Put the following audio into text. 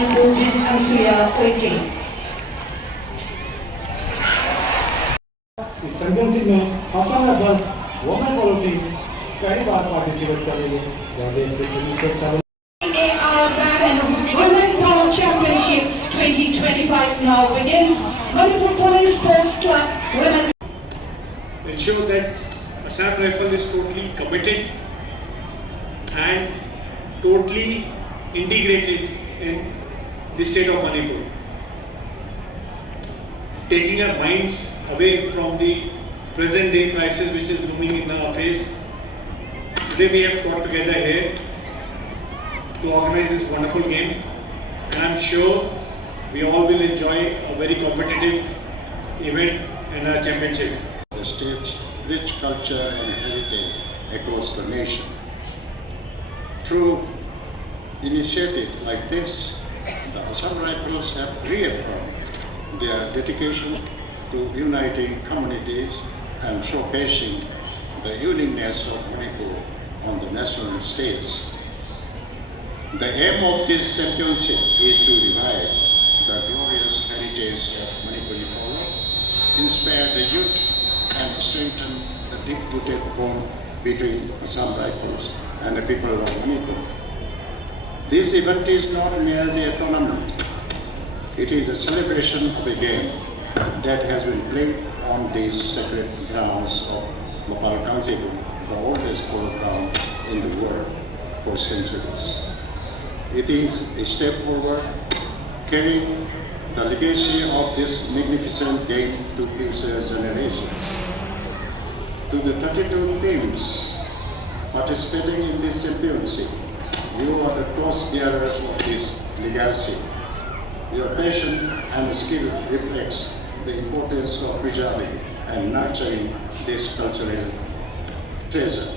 Manipur, Miss Ansuya Koike. इस championship में असम का दल वुमेन पोलो टीम कई बार पार्टिसिपेट करेगी देश के सभी से AR Band Women Polo Championship 2025 now begins. Manipur Police Sports Club Women. Ensure that Assam Rifle is totally committed and totally integrated in the state of Manipur, taking our minds away from the present day crisis which is looming in our face. Today we have got together here to organize this wonderful game, and I'm sure we all will enjoy a very competitive event and a championship. The state's rich culture and heritage across the nation. Through initiatives like this, the Assam Rifles have reaffirmed their dedication to uniting communities and showcasing the uniqueness of Manipur on the national stage. The aim of this championship is to revive the glorious heritage of Manipuri polo, inspire the youth, and strengthen the deep-rooted bond between Assam Rifles and the people of Manipur. This event is not merely a tournament. It is a celebration of a game that has been played on these sacred grounds of Bhopal Gangzipu, the oldest polo ground in the world, for centuries. It is a step forward, carrying the legacy of this magnificent game to future generations. To the 32 teams participating in this championship, you are the torch-bearers of this legacy. Your passion and skill reflects the importance of preserving and nurturing this cultural treasure.